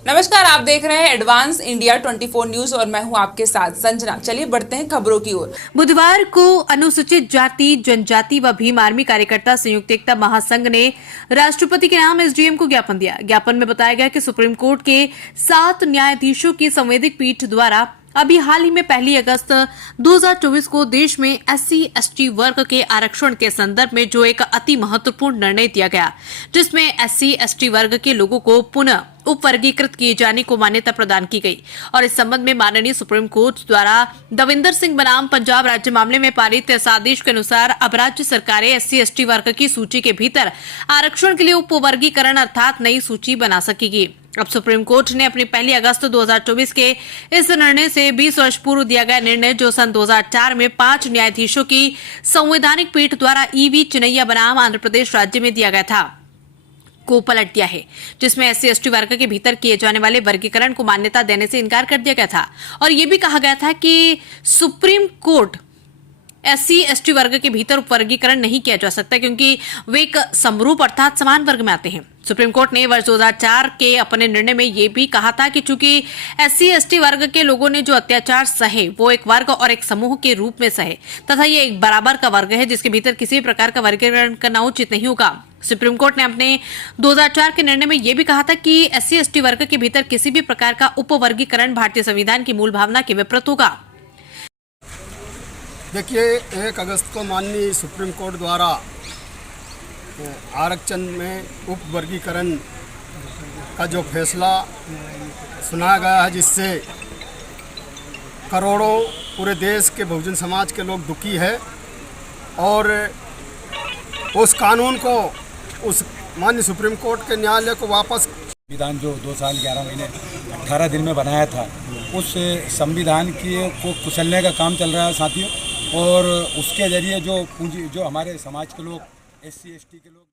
नमस्कार, आप देख रहे हैं एडवांस इंडिया 24 न्यूज और मैं हूं आपके साथ संजना। चलिए बढ़ते हैं खबरों की ओर। बुधवार को अनुसूचित जाति, जनजाति व भीम आर्मी कार्यकर्ता संयुक्त एकता महासंघ ने राष्ट्रपति के नाम एसडीएम को ज्ञापन दिया। ज्ञापन में बताया गया कि सुप्रीम कोर्ट के 7 न्यायाधीशों की संवैधानिक पीठ द्वारा अभी हाल ही में 1 अगस्त 2024 को देश में SC/ST वर्ग के आरक्षण के संदर्भ में जो एक अति महत्वपूर्ण निर्णय दिया गया, जिसमें SC/ST वर्ग के लोगों को पुनः उपवर्गीकृत किए जाने को मान्यता प्रदान की गई और इस संबंध में माननीय सुप्रीम कोर्ट द्वारा दविंदर सिंह बनाम पंजाब राज्य मामले में पारित इस आदेश के अनुसार अब राज्य सरकारें SC/ST वर्ग की सूची के भीतर आरक्षण के लिए उपवर्गीकरण अर्थात नई सूची बना सकेगी। अब सुप्रीम कोर्ट ने अपनी 1 अगस्त 2024 के इस निर्णय से 20 वर्ष पूर्व दिया गया निर्णय, जो सन 2004 में 5 न्यायाधीशों की संवैधानिक पीठ द्वारा EV चिनैया बनाम आंध्र प्रदेश राज्य में दिया गया था, को पलट दिया है, जिसमें SC/ST वर्ग के भीतर किए जाने वाले वर्गीकरण को मान्यता देने से इनकार कर दिया गया था और यह भी कहा गया था कि सुप्रीम कोर्ट SC/ST वर्ग के भीतर उपवर्गीकरण नहीं किया जा सकता क्योंकि वे एक समरूप अर्थात समान वर्ग में आते हैं। सुप्रीम कोर्ट ने वर्ष 2004 के अपने निर्णय में यह भी कहा था कि चूंकि SC/ST वर्ग के लोगों ने जो अत्याचार सहे वो एक वर्ग और एक समूह के रूप में सहे तथा ये एक बराबर का वर्ग है जिसके भीतर किसी भी प्रकार का वर्गीकरण करना उचित नहीं होगा। सुप्रीम कोर्ट ने अपने 2004 के निर्णय में यह भी कहा था कि SC/ST वर्ग के भीतर किसी भी प्रकार का उपवर्गीकरण भारतीय संविधान की मूल भावना के विपरीत होगा। देखिए, 1 अगस्त को माननीय सुप्रीम कोर्ट द्वारा आरक्षण में उपवर्गीकरण का जो फैसला सुनाया गया है, जिससे करोड़ों पूरे देश के बहुजन समाज के लोग दुखी है और उस कानून को उस माननीय सुप्रीम कोर्ट के न्यायालय को वापस संविधान जो 2 साल 11 महीने 18 दिन में बनाया था, उस संविधान को कुचलने का काम चल रहा है साथियों। और उसके जरिए जो हमारे समाज के लोग SC/ST के लोग